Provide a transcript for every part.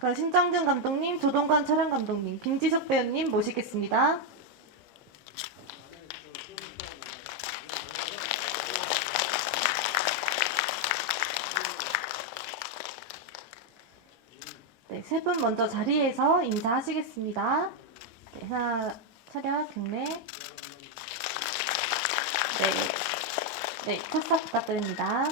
그럼 신정준 감독님, 조동관 촬영 감독님, 김지석 배우님 모시겠습니다. 네, 세 분 먼저 자리에서 인사하시겠습니다. 네, 하나, 차렷, 경례. 네, 네, 첫사 부탁드립니다.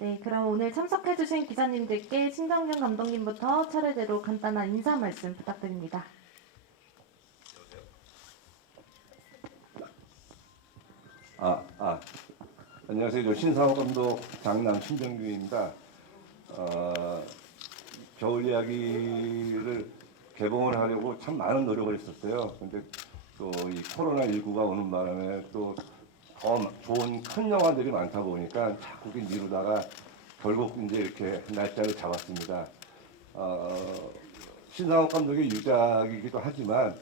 네, 그럼 오늘 참석해주신 기자님들께 신정준 감독님부터 차례대로 간단한 인사 말씀 부탁드립니다. 안녕하세요. 저 신상호 감독 장남 신정균입니다. 겨울 이야기를 개봉을 하려고 참 많은 노력을 했었어요. 근데 또 이 코로나19가 오는 바람에 또 더 좋은 큰 영화들이 많다 보니까 자꾸 미루다가 결국 이제 이렇게 날짜를 잡았습니다. 신상호 감독의 유작이기도 하지만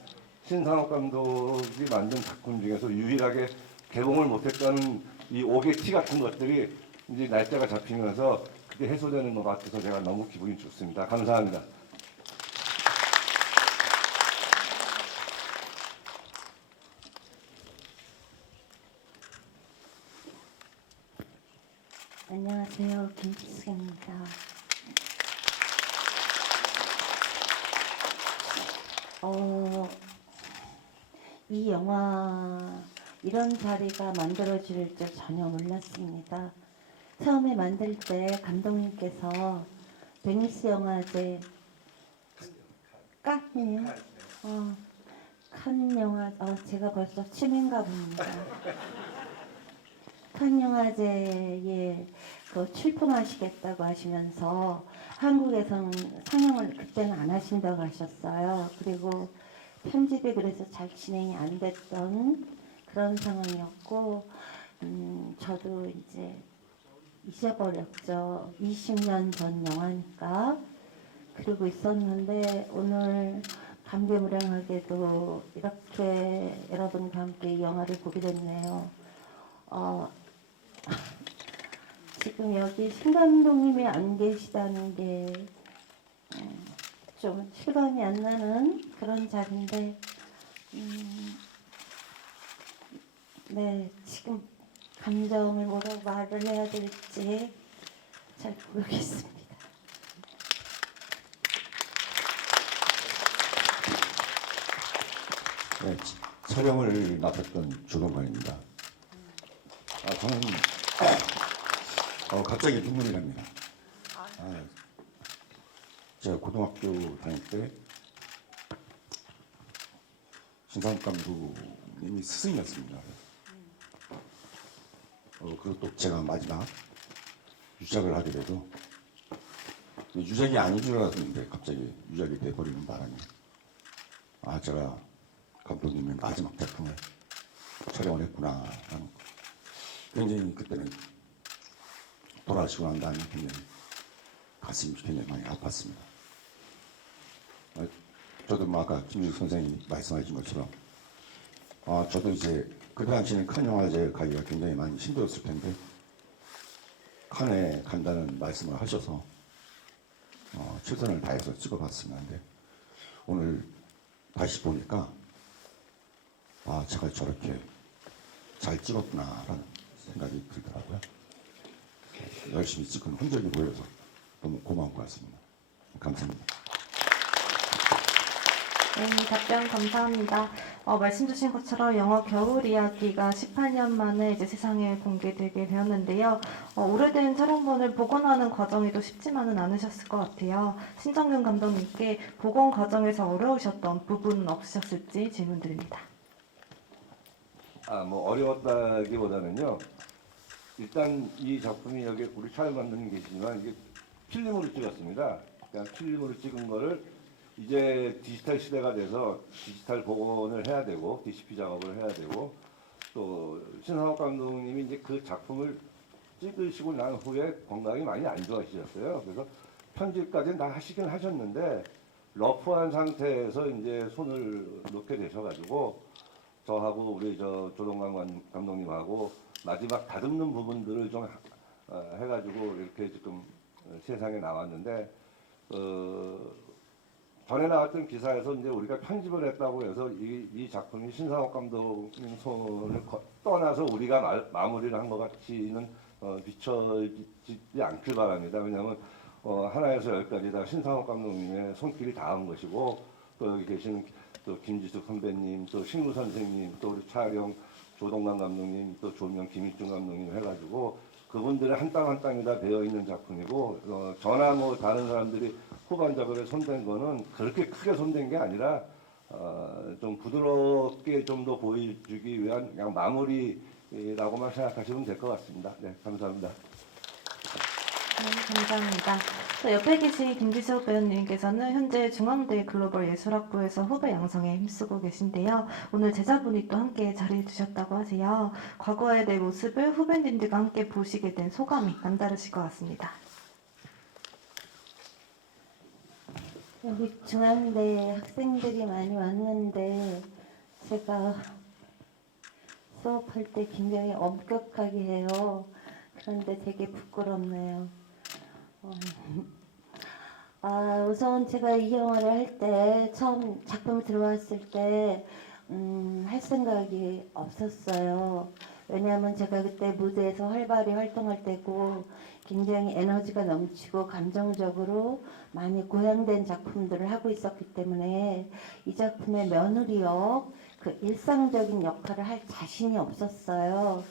신상호 감독이 만든 작품 중에서 유일하게 개봉을 못했다는 이 오개티 같은 것들이 이제 날짜가 잡히면서 그게 해소되는 것 같아서 제가 너무 기분이 좋습니다. 감사합니다. 안녕하세요. 김지숙입니다. 이 영화 이런 자리가 만들어질 줄 전혀 몰랐습니다. 처음에 만들 때 감독님께서 베니스 영화제 칸이요? 칸 영화 제가 벌써 치매인가 봅니다. 칸 영화제에 출품하시겠다고 하시면서 한국에서는 상영을 그때는 안 하신다고 하셨어요. 그리고 편집이 그래서 잘 진행이 안 됐던 그런 상황이었고, 저도 이제 잊어버렸죠. 20년 전 영화니까. 그러고 있었는데 오늘 감개무량하게도 이렇게 여러분과 함께 이 영화를 보게 됐네요. 지금 여기 신 감독님이 안 계시다는 게 좀 실감이 안 나는 그런 자리인데, 네, 지금 감정을 뭐라고 말을 해야 될지 잘 모르겠습니다. 네, 촬영을 맡았던 조동관입니다. 저는 갑자기 눈물이 납니다. 제가 고등학교 다닐 때 신상욱 감독님이 스승이었습니다. 그리고 또 제가 마지막 유작을 하게 돼도 유작이 아닌 줄 알았는데 갑자기 유작이 돼버리는 바람에 제가 감독님의 마지막 작품을 촬영을 했구나라는 굉장히 그때는 돌아가시고 난 다음에 굉장히 가슴이 굉장히 많이 아팠습니다. 저도 아까 김준수 선생님이 말씀하신 것처럼 저도 이제 그 당시에는 칸 영화제 가기가 굉장히 많이 힘들었을 텐데 칸에 간다는 말씀을 하셔서 최선을 다해서 찍어봤습니다. 근데 오늘 다시 보니까 제가 저렇게 잘 찍었구나라는 생각이 들더라고요. 열심히 찍은 흔적이 보여서 너무 고마운 것 같습니다. 감사합니다. 네, 답변 감사합니다. 말씀 주신 것처럼 영화 겨울 이야기가 18년 만에 이제 세상에 공개되게 되었는데요. 오래된 촬영본을 복원하는 과정이 또 쉽지만은 않으셨을 것 같아요. 신정균 감독님께 복원 과정에서 어려우셨던 부분은 없으셨을지 질문드립니다. 어려웠다기보다는요. 일단 이 작품이 여기 우리 촬영 감독님 계시지만 이게 필름으로 찍었습니다. 그러니까 필름으로 찍은 거를 이제 디지털 시대가 돼서 디지털 복원을 해야 되고 DCP 작업을 해야 되고 또 신상욱 감독님이 이제 그 작품을 찍으시고 난 후에 건강이 많이 안 좋아지셨어요. 그래서 편집까지는 다 하시긴 하셨는데 러프한 상태에서 이제 손을 놓게 되셔가지고 저하고 우리 조동관 감독님하고 마지막 다듬는 부분들을 좀 해가지고 이렇게 지금 세상에 나왔는데 전에 나왔던 기사에서 이제 우리가 편집을 했다고 해서 이 작품이 신상옥 감독님 손을 떠나서 우리가 마무리를 한 것 같이는 비춰지지 않길 바랍니다. 왜냐하면 하나에서 열까지 다 신상옥 감독님의 손길이 닿은 것이고 또 여기 계시는 또 김지숙 선배님, 또 신구 선생님, 또 우리 촬영 조동관 감독님, 또 조명 김익준 감독님 해가지고 그분들의 한 땅 한 땅이 다 되어 있는 작품이고 저나 뭐 다른 사람들이 후반 작업에 손댄 거는 그렇게 크게 손댄 게 아니라 좀 부드럽게 좀 더 보여주기 위한 그냥 마무리라고만 생각하시면 될 것 같습니다. 네, 감사합니다. 네, 감사합니다. 또 옆에 계신 김지숙 배우님께서는 현재 중앙대 글로벌 예술학부에서 후배 양성에 힘쓰고 계신데요. 오늘 제자분이 또 함께 자리해 주셨다고 하세요. 과거의 내 모습을 후배님들과 함께 보시게 된 소감이 남다르실 것 같습니다. 여기 중앙대 학생들이 많이 왔는데 제가 수업할 때 굉장히 엄격하게 해요. 그런데 되게 부끄럽네요. 우선 제가 이 영화를 할 때 처음 작품 들어왔을 때 할 생각이 없었어요. 왜냐하면 제가 그때 무대에서 활발히 활동할 때고 굉장히 에너지가 넘치고 감정적으로 많이 고양된 작품들을 하고 있었기 때문에 이 작품의 며느리 역, 그 일상적인 역할을 할 자신이 없었어요.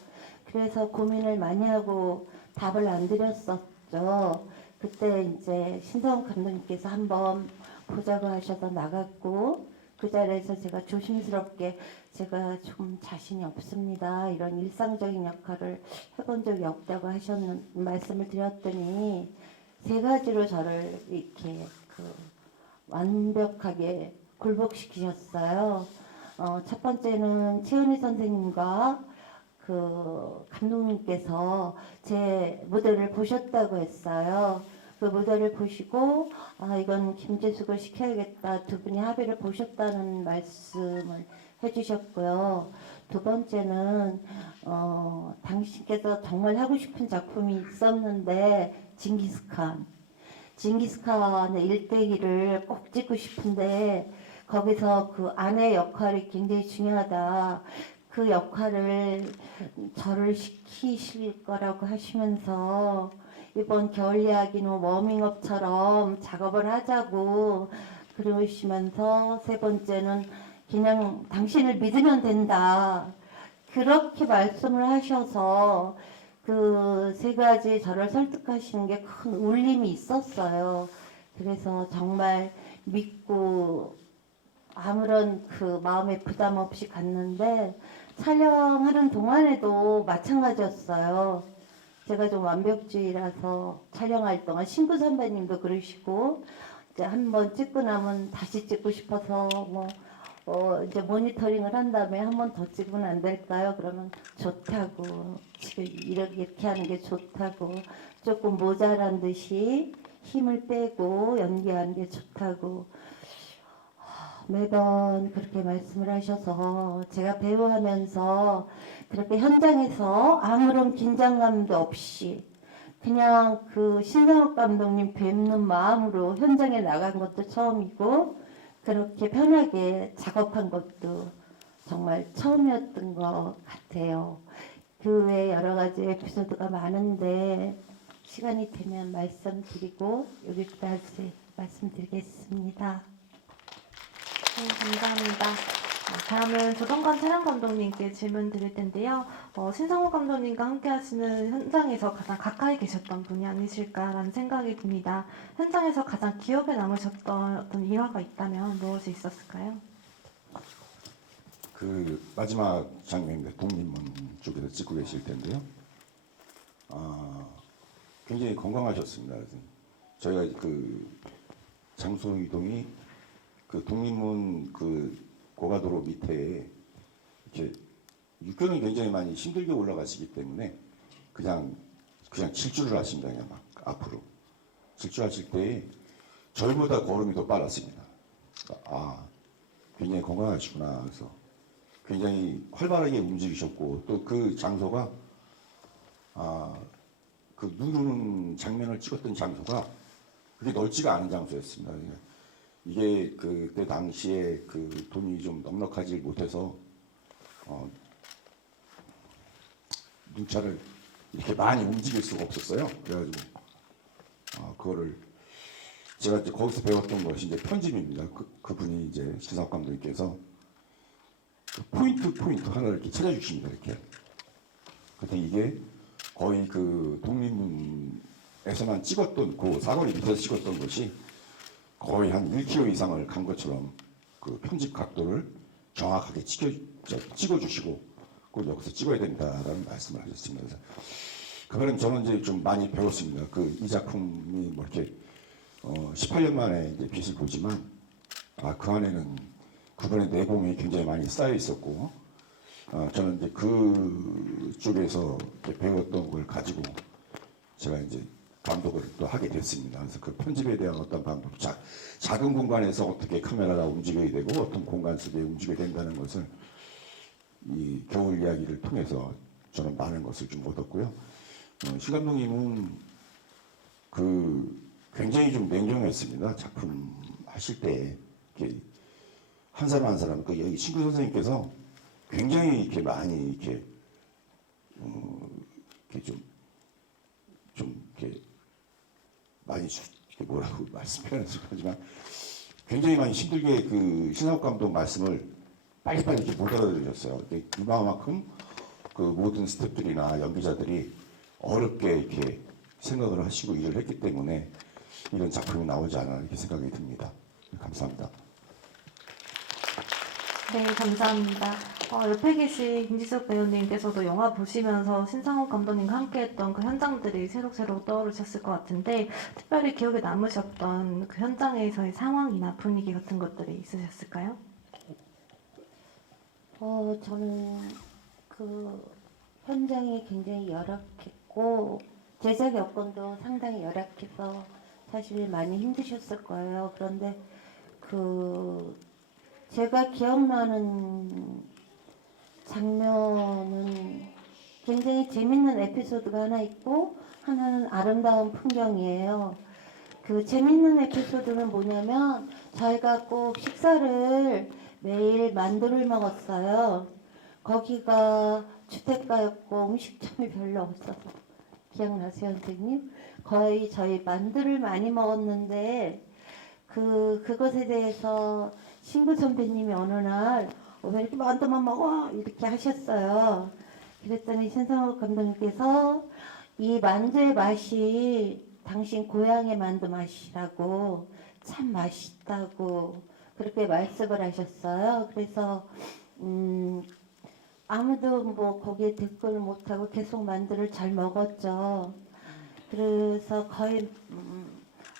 그래서 고민을 많이 하고 답을 안 드렸었죠. 그때 이제 신성훈 감독님께서 한번 보자고 하셔서 나갔고 그 자리에서 제가 조심스럽게 제가 좀 자신이 없습니다. 이런 일상적인 역할을 해본 적이 없다고 하셨는 말씀을 드렸더니 세 가지로 저를 이렇게 완벽하게 굴복시키셨어요. 첫 번째는 최은희 선생님과 그 감독님께서 제 무대를 보셨다고 했어요. 그 무대를 보시고 이건 김재숙을 시켜야겠다. 두 분이 합의를 보셨다는 말씀을 해주셨고요. 두 번째는 당신께서 정말 하고 싶은 작품이 있었는데 징기스칸의 일대기를 꼭 찍고 싶은데 거기서 그 아내 역할이 굉장히 중요하다. 그 역할을 저를 시키실 거라고 하시면서 이번 겨울 이야기는 워밍업처럼 작업을 하자고 그러시면서 세 번째는 그냥 당신을 믿으면 된다. 그렇게 말씀을 하셔서 그 세 가지 저를 설득하시는 게 큰 울림이 있었어요. 그래서 정말 믿고 아무런 그 마음의 부담 없이 갔는데 촬영하는 동안에도 마찬가지였어요. 제가 좀 완벽주의라서 촬영할 동안 신구 선배님도 그러시고 이제 한번 찍고 나면 다시 찍고 싶어서 이제 모니터링을 한 다음에 한 번 더 찍으면 안 될까요? 그러면 좋다고 지금 이렇게 하는 게 좋다고 조금 모자란 듯이 힘을 빼고 연기하는 게 좋다고 매번 그렇게 말씀을 하셔서 제가 배우하면서 그렇게 현장에서 아무런 긴장감도 없이 그냥 그 신상욱 감독님 뵙는 마음으로 현장에 나간 것도 처음이고 그렇게 편하게 작업한 것도 정말 처음이었던 것 같아요. 그 외에 여러 가지 에피소드가 많은데 시간이 되면 말씀드리고 여기까지 말씀드리겠습니다. 네, 감사합니다. 다음은 조동관 촬영 감독님께 질문 드릴 텐데요. 신상호 감독님과 함께 하시는 현장에서 가장 가까이 계셨던 분이 아니실까라는 생각이 듭니다. 현장에서 가장 기억에 남으셨던 어떤 일화가 있다면 무엇이 있었을까요? 그 마지막 장면인데 독립문 쪽에서 찍고 계실 텐데요. 굉장히 건강하셨습니다. 그래서 저희가 그 장소 이동이 그 독립문 그 고가도로 밑에 이렇게 육교는 굉장히 많이 힘들게 올라가시기 때문에 그냥 질주를 하십니다. 그냥 막 앞으로 질주하실 때 저희보다 걸음이 더 빨랐습니다. 굉장히 건강하시구나. 그래서 굉장히 활발하게 움직이셨고 또 그 장소가 그 눈 오는 장면을 찍었던 장소가 그게 넓지가 않은 장소였습니다. 이게 그때 당시에 그 돈이 좀 넉넉하지 못해서 눈차를 이렇게 많이 움직일 수가 없었어요. 그래가지고 그거를 제가 이제 거기서 배웠던 것이 이제 편집입니다. 그분이 이제 신사업 감독님께서 그 포인트 하나를 이렇게 찾아주십니다. 이렇게. 근데 이게 거의 그 독립문에서만 찍었던 그 사거리 밑에서 찍었던 것이 거의 한 1km 이상을 간 것처럼 그 편집 각도를 정확하게 찍어주시고 꼭 여기서 찍어야 된다라는 말씀을 하셨습니다. 그래서 그거는 저는 이제 좀 많이 배웠습니다. 이 작품이 뭐 이렇게 18년 만에 이제 빛을 보지만 그 안에는 그분의 내공이 굉장히 많이 쌓여 있었고 저는 이제 그 쪽에서 배웠던 걸 가지고 제가 이제 감독을 또 하게 됐습니다. 그래서 그 편집에 대한 어떤 방법, 작은 공간에서 어떻게 카메라가 움직여야 되고 어떤 공간 속에 움직여야 된다는 것을 이 겨울 이야기를 통해서 저는 많은 것을 좀 얻었고요. 신 감독님은 굉장히 좀 냉정했습니다. 작품 하실 때 한 사람 한 사람 여기 신구 선생님께서 굉장히 이렇게 많이 이렇게 이렇게 많이 이렇게 뭐라고 표현을 하지만 굉장히 많이 힘들게 그 신사업 감독 말씀을 빨리빨리 이렇게 못 알아들으셨어요. 이만큼 그 모든 스태프들이나 연기자들이 어렵게 이렇게 생각을 하시고 일을 했기 때문에 이런 작품이 나오지 않아 이렇게 생각이 듭니다. 감사합니다. 네, 감사합니다. 옆에 계신 김지숙 배우님께서도 영화 보시면서 신상욱 감독님과 함께했던 그 현장들이 새록새록 떠오르셨을 것 같은데 특별히 기억에 남으셨던 그 현장에서의 상황이나 분위기 같은 것들이 있으셨을까요? 저는 그 현장이 굉장히 열악했고 제작 여건도 상당히 열악해서 사실 많이 힘드셨을 거예요. 그런데 제가 기억나는 장면은 굉장히 재밌는 에피소드가 하나 있고 하나는 아름다운 풍경이에요. 그 재밌는 에피소드는 뭐냐면 저희가 꼭 식사를 매일 만두를 먹었어요. 거기가 주택가였고 음식점이 별로 없어서 기억나세요, 선생님? 거의 저희 만두를 많이 먹었는데 그것에 대해서 신구 선배님이 어느 날 왜 이렇게 만두만 먹어? 이렇게 하셨어요. 그랬더니 신상욱 감독님께서 이 만두의 맛이 당신 고향의 만두 맛이라고 참 맛있다고 그렇게 말씀을 하셨어요. 그래서 아무도 뭐 거기에 댓글을 못하고 계속 만두를 잘 먹었죠. 그래서 거의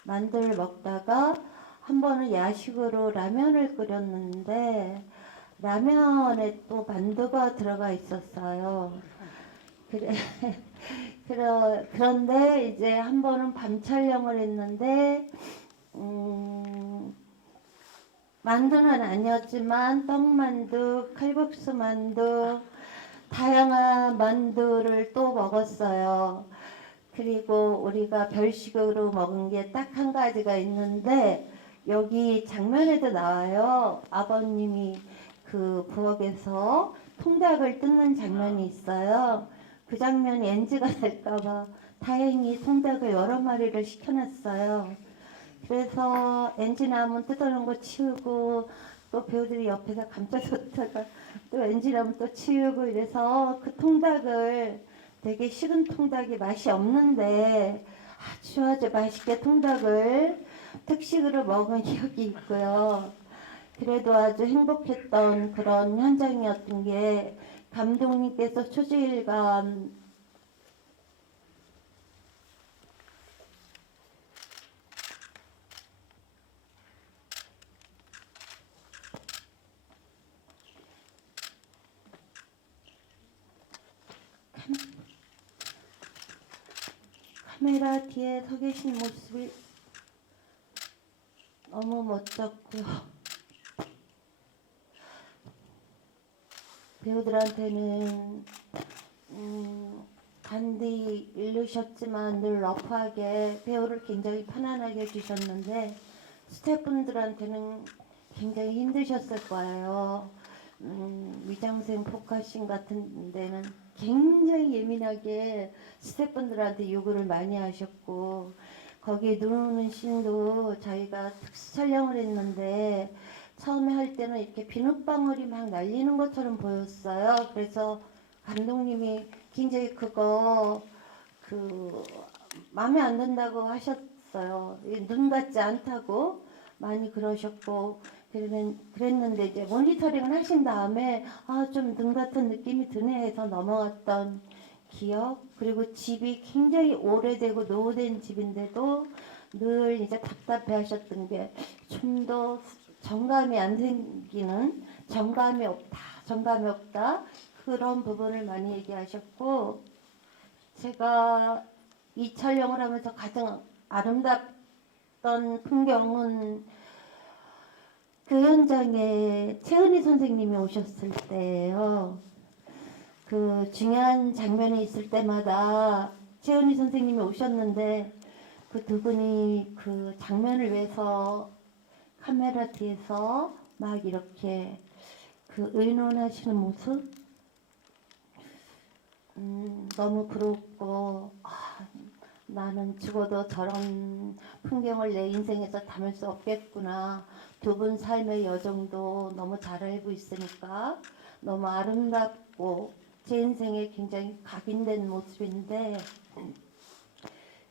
만두를 먹다가 한 번은 야식으로 라면을 끓였는데 라면에 또 만두가 들어가 있었어요. 그런데 이제 한 번은 밤 촬영을 했는데 만두는 아니었지만 떡만두, 칼국수 만두, 다양한 만두를 또 먹었어요. 그리고 우리가 별식으로 먹은 게 딱 한 가지가 있는데 여기 장면에도 나와요. 아버님이 그 부엌에서 통닭을 뜯는 장면이 있어요. 그 장면이 NG가 날까봐 다행히 통닭을 여러 마리를 시켜놨어요. 그래서 NG 나면 뜯어놓은 거 치우고 또 배우들이 옆에서 감싸줬다가 또 NG 나면 또 치우고 이래서 그 통닭을 되게 식은 통닭이 맛이 없는데 아주 맛있게 통닭을 특식으로 먹은 기억이 있고요. 그래도 아주 행복했던 그런 현장이었던 게 감독님께서 초지일관 카메라 뒤에 서 계신 모습이 너무 멋졌고요. 배우들한테는 잔디 일르셨지만 늘 러프하게 배우를 굉장히 편안하게 해주셨는데 스태프분들한테는 굉장히 힘드셨을 거예요. 위장생 포커싱 같은 데는 굉장히 예민하게 스태프분들한테 요구를 많이 하셨고 거기에 누르는 씬도 저희가 특수 촬영을 했는데 처음에 할 때는 이렇게 비눗방울이 막 날리는 것처럼 보였어요. 그래서 감독님이 굉장히 그거 마음에 안 든다고 하셨어요. 눈 같지 않다고 많이 그러셨고 그랬는데 이제 모니터링을 하신 다음에 좀 눈 같은 느낌이 드네 해서 넘어갔던 기억. 그리고 집이 굉장히 오래되고 노후된 집인데도 늘 이제 답답해 하셨던 게 좀 더 정감이 안 생기는 정감이 없다 그런 부분을 많이 얘기하셨고 제가 이 촬영을 하면서 가장 아름답던 풍경은 그 현장에 최은희 선생님이 오셨을 때예요. 그 중요한 장면이 있을 때마다 최은희 선생님이 오셨는데 그 두 분이 그 장면을 위해서 카메라 뒤에서 막 이렇게 그 의논하시는 모습 너무 부럽고 나는 죽어도 저런 풍경을 내 인생에서 담을 수 없겠구나. 두 분 삶의 여정도 너무 잘 알고 있으니까 너무 아름답고 제 인생에 굉장히 각인된 모습인데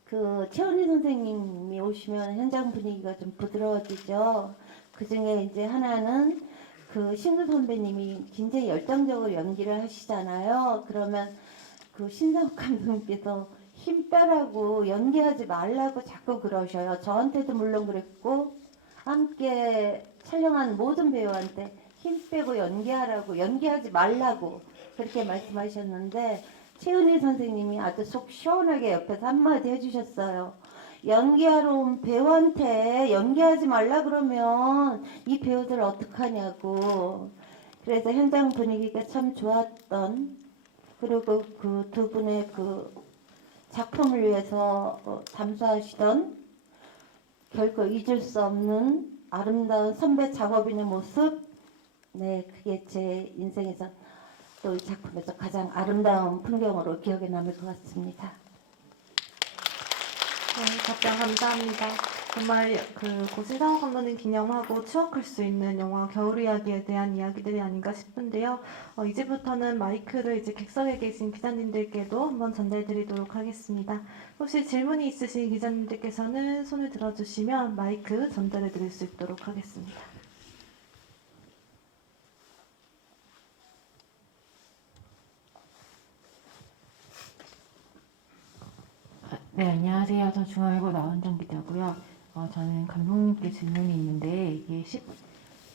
그 최은희 선생님이 오시면 현장 분위기가 좀 부드러워지죠. 그 중에 이제 하나는 그 신우 선배님이 굉장히 열정적으로 연기를 하시잖아요. 그러면 그 신상욱 감독님께서 힘 빼라고 연기하지 말라고 자꾸 그러셔요. 저한테도 물론 그랬고 함께 촬영한 모든 배우한테 힘 빼고 연기하라고 연기하지 말라고 그렇게 말씀하셨는데 최은희 선생님이 아주 속 시원하게 옆에서 한마디 해주셨어요. 연기하러 온 배우한테 연기하지 말라 그러면 이 배우들 어떡하냐고. 그래서 현장 분위기가 참 좋았던 그리고 그 두 분의 그 작품을 위해서 담수하시던 결코 잊을 수 없는 아름다운 선배 작업인의 모습 네 그게 제 인생에서 또 이 작품에서 가장 아름다운 풍경으로 기억에 남을 것 같습니다. 네, 답변 감사합니다. 정말 고 신상욱 감독님 기념하고 추억할 수 있는 영화 겨울 이야기에 대한 이야기들이 아닌가 싶은데요. 이제부터는 마이크를 이제 객석에 계신 기자님들께도 한번 전달드리도록 하겠습니다. 혹시 질문이 있으신 기자님들께서는 손을 들어주시면 마이크 전달해드릴 수 있도록 하겠습니다. 네, 안녕하세요. 저 중앙일보 나은정 기자고요. 저는 감독님께 질문이 있는데 이게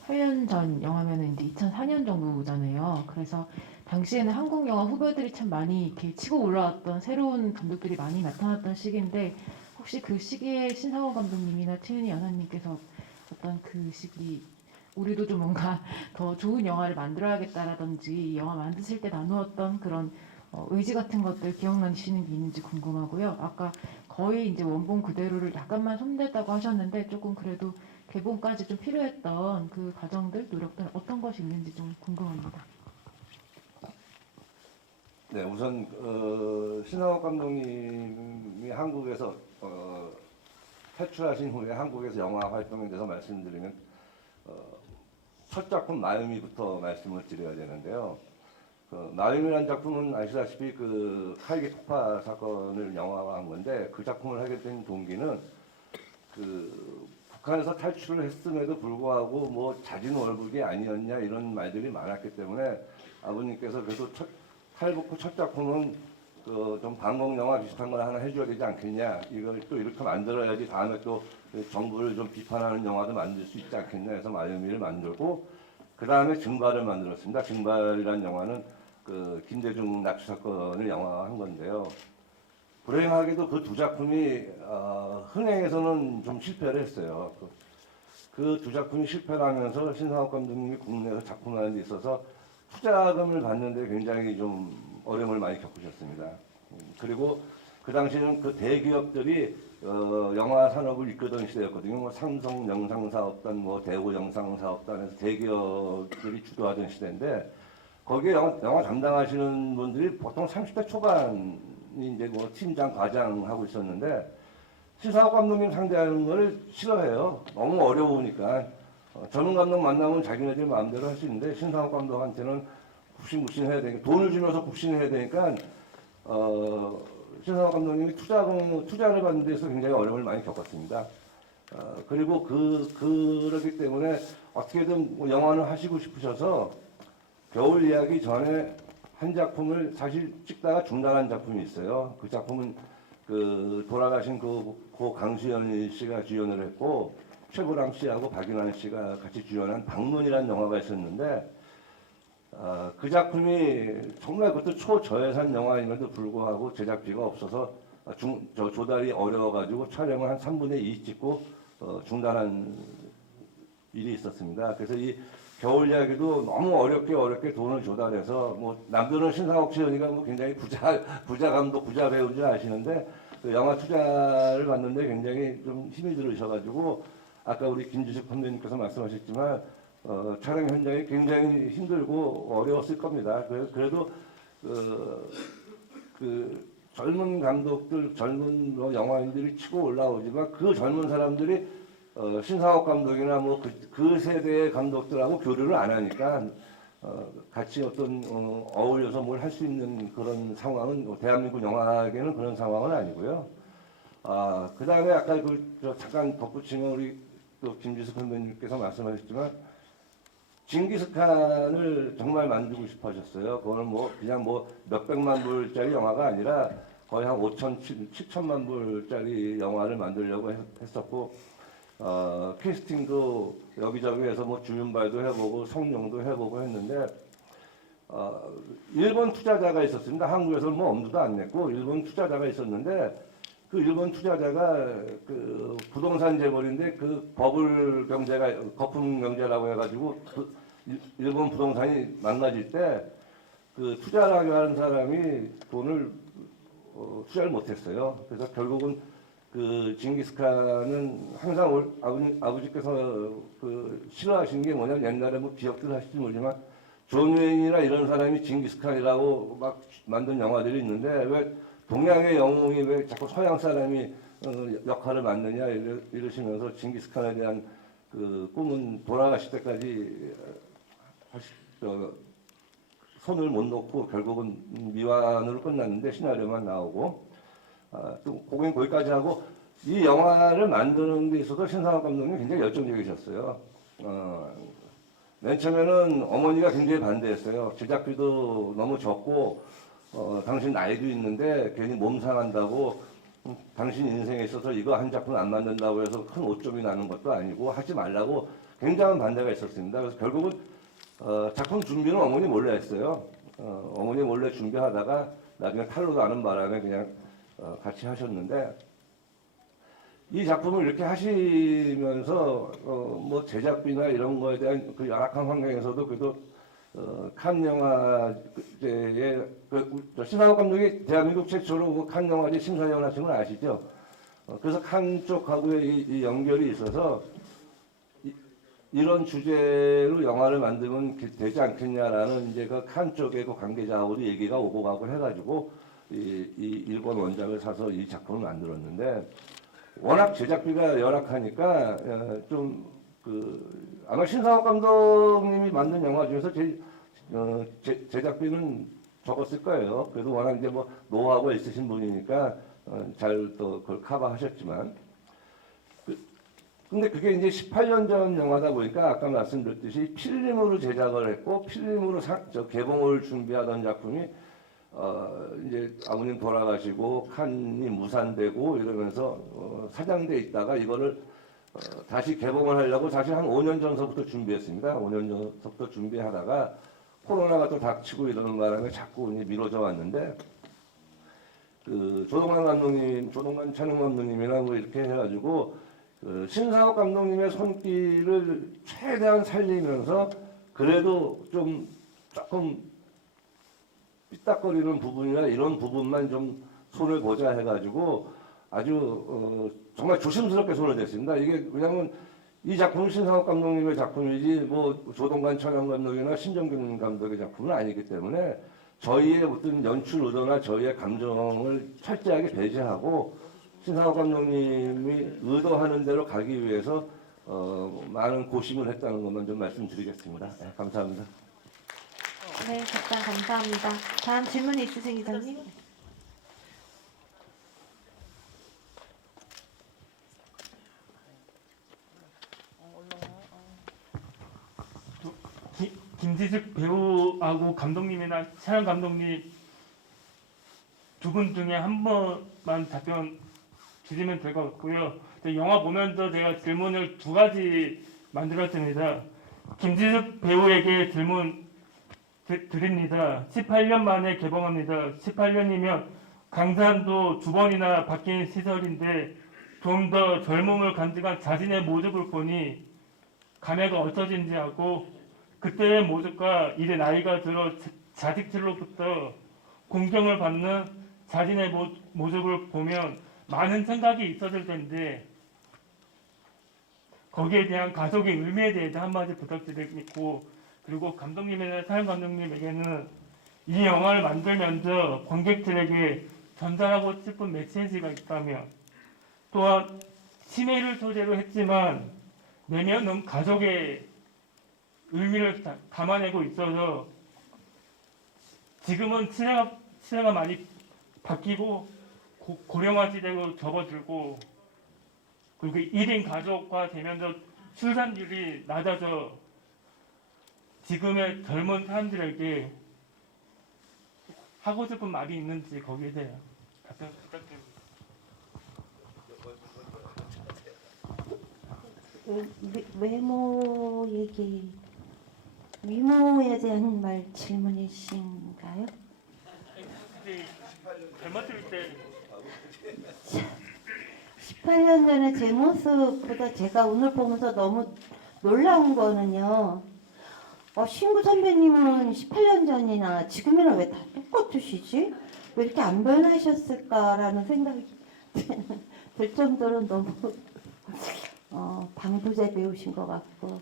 18년 전 영화면은 이제 2004년 정도잖아요. 그래서 당시에는 한국 영화 후배들이 참 많이 이렇게 치고 올라왔던 새로운 감독들이 많이 나타났던 시기인데 혹시 그 시기에 신상호 감독님이나 최은희 여사님께서 어떤 그 시기 우리도 좀 뭔가 더 좋은 영화를 만들어야겠다라든지 이 영화 만드실 때 나누었던 그런 의지 같은 것들 기억나시는 게 있는지 궁금하고요. 아까 거의 이제 원본 그대로를 약간만 손댔다고 하셨는데 조금 그래도 개봉까지 좀 필요했던 그 과정들, 노력들 어떤 것이 있는지 좀 궁금합니다. 네, 우선 신상욱 감독님이 한국에서 탈출하신 후에 한국에서 영화 활동에 대해서 말씀드리면 첫 작품 마유미부터 말씀을 드려야 되는데요. 마유미라는 작품은 아시다시피 그 칼기 폭파 사건을 영화화한 건데 그 작품을 하게 된 동기는 그 북한에서 탈출을 했음에도 불구하고 뭐 자진월북이 아니었냐 이런 말들이 많았기 때문에 아버님께서 그래도 탈북 후 첫 작품은 그 좀 반공 영화 비슷한 걸 하나 해줘야 되지 않겠냐 이걸 또 이렇게 만들어야지 다음에 또 정부를 좀 비판하는 영화도 만들 수 있지 않겠냐 해서 마유미를 만들고 그 다음에 증발을 만들었습니다. 증발이라는 영화는 그 김대중 납치 사건을 영화화한 건데요. 불행하게도 그 두 작품이 흥행에서는 좀 실패를 했어요. 그 두 작품이 실패를 하면서 신상욱 감독님이 국내에서 작품하는 데 있어서 투자금을 받는데 굉장히 좀 어려움을 많이 겪으셨습니다. 그리고 그 당시에는 그 대기업들이 영화 산업을 이끌던 시대였거든요. 뭐 삼성 영상사업단, 뭐 대우 영상사업단에서 대기업들이 주도하던 시대인데 거기에 영화 담당하시는 분들이 보통 30대 초반이 이제 뭐 팀장, 과장 하고 있었는데 신상옥 감독님 상대하는 걸 싫어해요. 너무 어려우니까. 젊은 감독 만나면 자기네들 마음대로 할 수 있는데 신상옥 감독한테는 굽신굽신해야 되니까 돈을 주면서 굽신해야 되니까 신상옥 감독님이 투자를 받는 데서 굉장히 어려움을 많이 겪었습니다. 그리고 그러기 때문에 어떻게든 뭐 영화를 하시고 싶으셔서 겨울 이야기 전에 한 작품을 사실 찍다가 중단한 작품이 있어요. 그 작품은 그 돌아가신 고 강수현 씨가 주연을 했고 최보람 씨하고 박인환 씨가 같이 주연한 방문이라는 영화가 있었는데 그 작품이 정말 그것도 초저예산 영화임에도 불구하고 제작비가 없어서 조달이 어려워가지고 촬영을 한 3분의 2 찍고 중단한 일이 있었습니다. 그래서 이 겨울 이야기도 너무 어렵게 돈을 조달해서 뭐 남들은 신상옥 씨연이가 뭐 굉장히 부자 감독, 부자 배우인 줄 아시는데 그 영화 투자를 받는데 굉장히 좀 힘이 들으셔가지고 아까 우리 김주식 선배님께서 말씀하셨지만 촬영 현장이 굉장히 힘들고 어려웠을 겁니다. 그래도 그 젊은 감독들, 젊은 영화인들이 치고 올라오지만 그 젊은 사람들이 신상옥 감독이나 뭐 그 세대의 감독들하고 교류를 안 하니까 같이 어떤 어울려서 뭘 할 수 있는 그런 상황은 대한민국 영화계는 그런 상황은 아니고요. 그 다음에 아까 잠깐 덧붙이면 우리 또 김지숙 선배님께서 말씀하셨지만 징기스칸을 정말 만들고 싶어 하셨어요. 그거는 뭐 그냥 뭐 몇백만 불짜리 영화가 아니라 거의 한 5천, 7천만 불짜리 영화를 만들려고 했었고 캐스팅도 여기저기에서 뭐 주윤발도 해보고 성룡도 해보고 했는데 일본 투자자가 있었습니다. 한국에서는 뭐 엄두도 안 냈고 일본 투자자가 있었는데 그 일본 투자자가 그 부동산 재벌인데 그 버블 경제가 거품 경제라고 해가지고 그 일본 부동산이 망가질 때 그 투자를 하는 사람이 돈을 투자를 못했어요. 그래서 결국은 그 징기스칸은 항상 아버지께서 그 싫어하시는 게 뭐냐면 옛날에 뭐 기억들 하실지 모르지만 존 웨인이나 이런 사람이 징기스칸이라고 막 만든 영화들이 있는데 왜 동양의 영웅이 왜 자꾸 서양 사람이 역할을 맡느냐 이러시면서 징기스칸에 대한 그 꿈은 돌아가실 때까지 손을 못 놓고 결국은 미완으로 끝났는데 시나리오만 나오고 또 거기까지 하고 이 영화를 만드는 데 있어서 신상옥 감독님이 굉장히 열정적이셨어요. 맨 처음에는 어머니가 굉장히 반대했어요. 제작비도 너무 적고 당신 나이도 있는데 괜히 몸 상한다고 당신 인생에 있어서 이거 한 작품 안 만든다고 해서 큰 오점이 나는 것도 아니고 하지 말라고 굉장한 반대가 있었습니다. 그래서 결국은 작품 준비는 어머니 몰래 했어요. 어머니 몰래 준비하다가 나중에 탈로 나는 바람에 그냥 같이 하셨는데 이 작품을 이렇게 하시면서 뭐 제작비나 이런 거에 대한 그 열악한 환경에서도 그래도 칸 영화제에 신상옥 감독이 대한민국 최초로 그 칸 영화제 심사위원 하신 건 아시죠? 그래서 칸 쪽하고의 이 연결이 있어서 이런 주제로 영화를 만들면 되지 않겠냐라는 이제 그 칸 쪽의 그 관계자하고도 얘기가 오고 가고 해가지고 이 일본 원작을 사서 이 작품을 만들었는데 워낙 제작비가 열악하니까 좀 아마 신상옥 감독님이 만든 영화 중에서 제일 제작비는 적었을 거예요. 그래도 워낙 이제 뭐 노하우가 있으신 분이니까 잘 또 그걸 커버하셨지만 근데 그게 이제 18년 전 영화다 보니까 아까 말씀드렸듯이 필름으로 제작을 했고 필름으로 개봉을 준비하던 작품이 이제 아버님 돌아가시고 칸이 무산되고 이러면서 사장돼 있다가 이거를 다시 개봉을 하려고 사실 한 5년 전서부터 준비했습니다. 5년 전서부터 준비하다가 코로나가 또 닥치고 이러는 바람에 자꾸 이제 미뤄져 왔는데 그 조동관 찬용 감독님이랑 뭐 이렇게 해가지고 신상옥 감독님의 손길을 최대한 살리면서 그래도 조금 삐딱거리는 부분이나 이런 부분만 좀 손을 보자 해가지고 아주 정말 조심스럽게 손을 댔습니다. 이게 왜냐하면 이 작품은 신상욱 감독님의 작품이지 뭐 조동관 촬영 감독이나 신정균 감독의 작품은 아니기 때문에 저희의 어떤 연출 의도나 저희의 감정을 철저하게 배제하고 신상욱 감독님이 의도하는 대로 가기 위해서 많은 고심을 했다는 것만 좀 말씀드리겠습니다. 네, 감사합니다. 네, 답변 감사합니다. 다음 질문 있으신 기자님? 김지숙 배우하고 감독님이나 촬영 감독님 두 분 중에 한 번만 답변 주시면 될 것 같고요. 영화 보면서 제가 질문을 두 가지 만들었습니다. 김지숙 배우에게 질문 드립니다. 18년 만에 개봉합니다. 18년이면 강산도 두 번이나 바뀐 시설인데 좀 더 젊음을 간직한 자신의 모습을 보니 감회가 어떠신지 하고 그때의 모습과 이제 나이가 들어 자식들로부터 공경을 받는 자신의 모습을 보면 많은 생각이 있었을 텐데 거기에 대한 가족의 의미에 대해서 한마디 부탁드리고 그리고 감독님이나 사연 감독님에게는 이 영화를 만들면서 관객들에게 전달하고 싶은 메시지가 있다면 또한 치매를 소재로 했지만 내면은 가족의 의미를 담아내고 있어서 지금은 치매가 많이 바뀌고 고령화 시대로 접어들고 그리고 1인 가족화 되면서 출산율이 낮아져 지금의 젊은 사람들에게 하고 싶은 말이 있는지 거기에 대해 답변 부탁드립니다. 외모 얘기, 미모에 대한 말 질문이신가요? 근데 젊었을 때 18년 전에 제 모습보다 제가 오늘 보면서 너무 놀라운 거는요. 신구 선배님은 18년 전이나 지금이나 왜 다 똑같으시지? 왜 이렇게 안 변하셨을까라는 생각이 들 정도로 너무 방부제 배우신 것 같고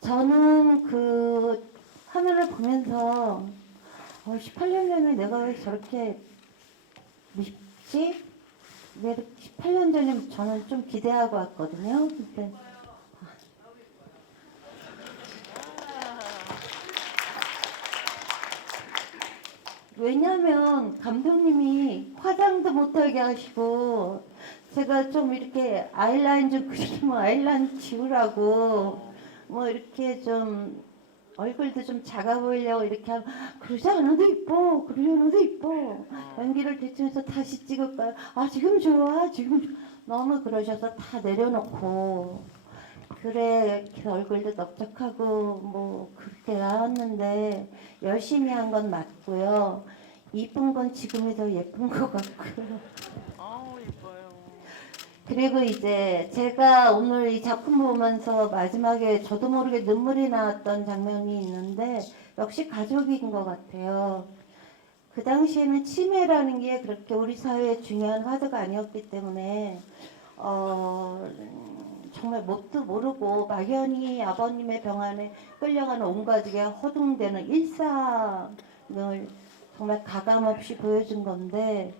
저는 그 화면을 보면서 18년 전에 내가 왜 저렇게 밉지? 왜 18년 전에 저는 좀 기대하고 왔거든요. 근데 왜냐면 감독님이 화장도 못하게 하시고 제가 좀 이렇게 아이라인 좀 그리면 아이라인 지우라고 뭐 이렇게 좀 얼굴도 좀 작아 보이려고 이렇게 하면 그러지 않아도 이뻐 그러지 않아도 이뻐 연기를 대충해서 다시 찍을까요? 지금 좋아 지금 너무 그러셔서 다 내려놓고 그래 이렇게 얼굴도 넓적하고 뭐 그렇게 나왔는데 열심히 한 건 맞고요. 이쁜 건 지금이 더 예쁜 것 같고요. 예뻐요. 그리고 이제 제가 오늘 이 작품 보면서 마지막에 저도 모르게 눈물이 나왔던 장면이 있는데 역시 가족인 것 같아요. 그 당시에는 치매라는 게 그렇게 우리 사회에 중요한 화두가 아니었기 때문에 정말 뭣도 모르고 막연히 아버님의 병안에 끌려가는 온 가족이 허둥대는 일상을 정말 가감없이 보여준 건데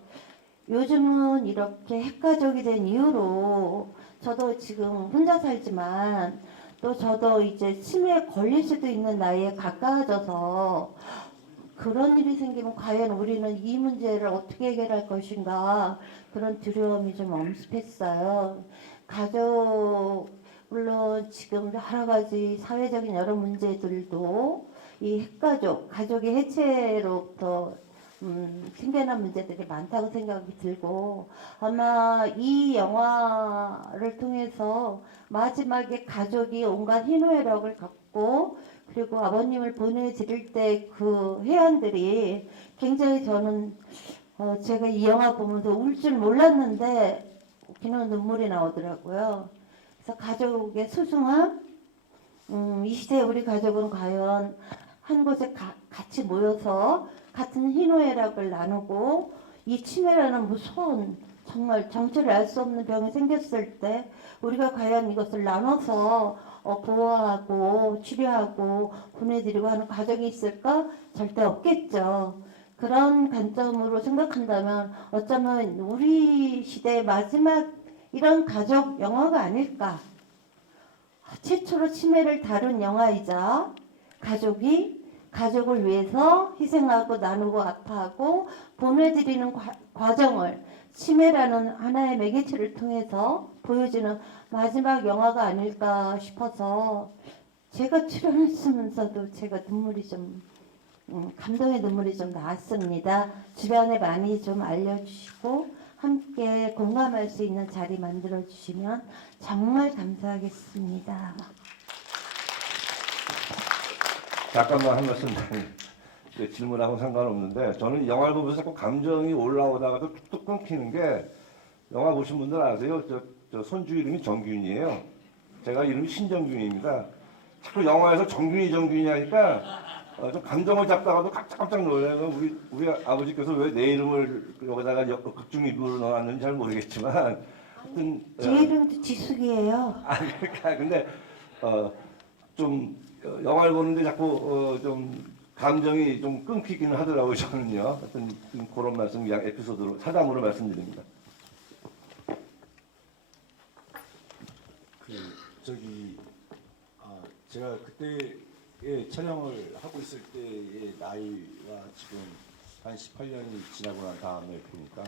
요즘은 이렇게 핵가족이 된 이후로 저도 지금 혼자 살지만 또 저도 이제 치매에 걸릴 수도 있는 나이에 가까워져서 그런 일이 생기면 과연 우리는 이 문제를 어떻게 해결할 것인가 그런 두려움이 좀 엄습했어요. 가족 물론 지금 여러 가지 사회적인 여러 문제들도 이 핵가족, 가족의 해체로부터 생겨난 문제들이 많다고 생각이 들고 아마 이 영화를 통해서 마지막에 가족이 온갖 희노애락을 갖고 그리고 아버님을 보내드릴 때 그 회원들이 굉장히 저는 제가 이 영화 보면서 울 줄 몰랐는데 그냥 눈물이 나오더라고요. 그래서 가족의 소중함, 이 시대에 우리 가족은 과연 한 곳에 같이 모여서 같은 희노애락을 나누고 이 치매라는 무서운 정말 정체를 알 수 없는 병이 생겼을 때 우리가 과연 이것을 나눠서 보호하고 치료하고 보내드리고 하는 가족이 있을까? 절대 없겠죠. 그런 관점으로 생각한다면 어쩌면 우리 시대의 마지막 이런 가족 영화가 아닐까. 최초로 치매를 다룬 영화이자 가족이 가족을 위해서 희생하고 나누고 아파하고 보내드리는 과정을 치매라는 하나의 매개체를 통해서 보여주는 마지막 영화가 아닐까 싶어서 제가 출연했으면서도 제가 눈물이 좀 감동의 눈물이 좀 나왔습니다. 주변에 많이 좀 알려주시고 함께 공감할 수 있는 자리 만들어 주시면 정말 감사하겠습니다. 잠깐만 한 말씀 질문하고 상관없는데 저는 영화를 보면서 자꾸 감정이 올라오다가도 툭툭 끊기는 게 영화 보신 분들 아세요? 저 손주 이름이 정균이에요. 제가 이름이 신정균입니다. 자꾸 영화에서 정균이 하니까 좀 감정을 잡다가도 깜짝 놀라요. 우리 아버지께서 왜 내 이름을 여기다가 극중입으로 넣었는지 잘 모르겠지만 하여튼 제 이름도 지숙이에요. 그러니까 근데 좀 영화를 보는데 자꾸 좀 감정이 좀 끊기기는 하더라고요. 저는요. 하여튼 그런 말씀 그냥 에피소드로 사담으로 말씀드립니다. 제가 그때 촬영을 하고 있을 때의 나이와 지금 한 18년이 지나고 난 다음에 보니까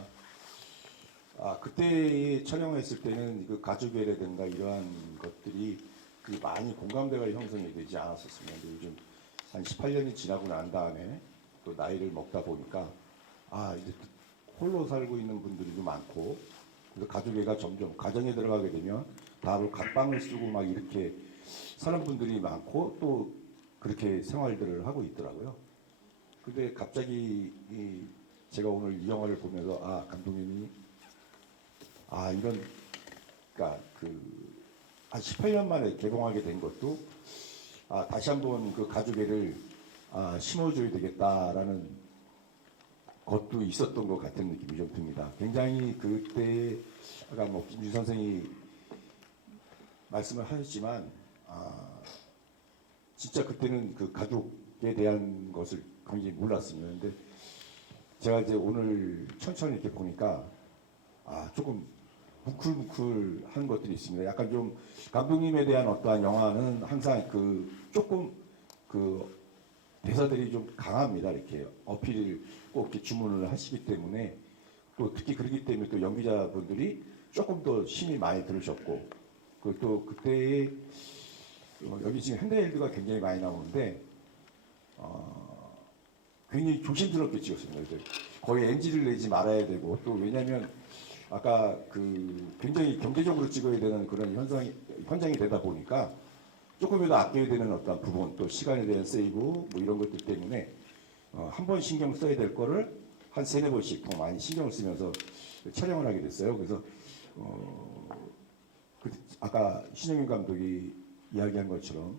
그때 촬영했을 때는 그 가족애라든가 이러한 것들이 많이 공감대가 형성이 되지 않았었습니다. 근데 요즘 한 18년이 지나고 난 다음에 또 나이를 먹다 보니까 이제 홀로 살고 있는 분들도 많고 그래서 가족애가 점점 가정에 들어가게 되면 다들 각방을 쓰고 막 이렇게 사는 분들이 많고 또 그렇게 생활들을 하고 있더라고요. 근데 갑자기 제가 오늘 이 영화를 보면서 감독님이 이런 그러니까 한 18년 만에 개봉하게 된 것도 다시 한번 그 가족애를 심어줘야 되겠다라는 것도 있었던 것 같은 느낌이 좀 듭니다. 굉장히 그때 아까 김준 선생이 말씀을 하셨지만 진짜 그때는 그 가족에 대한 것을 굉장히 몰랐습니다. 근데 제가 이제 오늘 천천히 이렇게 보니까 조금 뭉클뭉클한 것들이 있습니다. 약간 좀 감독님에 대한 어떠한 영화는 항상 조금 대사들이 좀 강합니다. 이렇게 어필을 꼭 이렇게 주문을 하시기 때문에 또 특히 그렇기 때문에 또 연기자분들이 조금 더 힘이 많이 들으셨고 또 그때의 여기 지금 핸드헬드가 굉장히 많이 나오는데 굉장히 조심스럽게 찍었습니다. 그래서 거의 NG를 내지 말아야 되고 또 왜냐하면 아까 굉장히 경제적으로 찍어야 되는 그런 현장이 되다 보니까 조금이라도 아껴야 되는 어떤 부분 또 시간에 대한 세이브 뭐 이런 것들 때문에 한 번 신경 써야 될 거를 한 3-4번씩 더 많이 신경을 쓰면서 촬영을 하게 됐어요. 그래서 아까 신영윤 감독이 이야기한 것처럼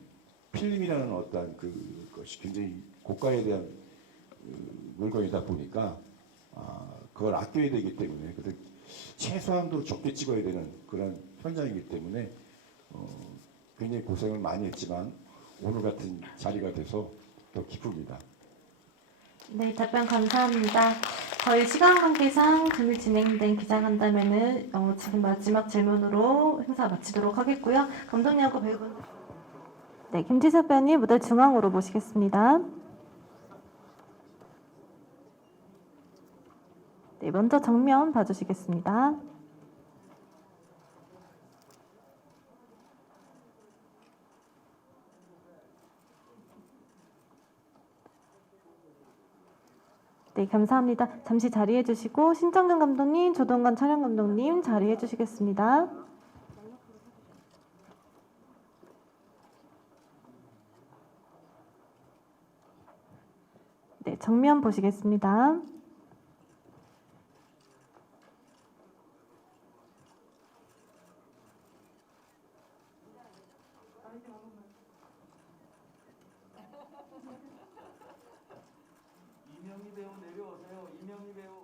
필름이라는 어떤 그것이 굉장히 고가에 대한 물건이다 보니까 그걸 아껴야 되기 때문에 그래서 최소한도 적게 찍어야 되는 그런 현장이기 때문에 굉장히 고생을 많이 했지만 오늘 같은 자리가 돼서 더 기쁩니다. 네, 답변 감사합니다. 저희 시간 관계상 금일 진행된 기자간담회는 지금 마지막 질문으로 행사 마치도록 하겠고요. 감독님하고 배우분. 네, 김지석 배우님 무대 중앙으로 모시겠습니다. 네, 먼저 정면 봐주시겠습니다. 네, 감사합니다. 잠시 자리해 주시고 신정근 감독님, 조동관 촬영 감독님 자리해 주시겠습니다. 네, 정면 보시겠습니다. 배우 내려오세요. 이명희 배우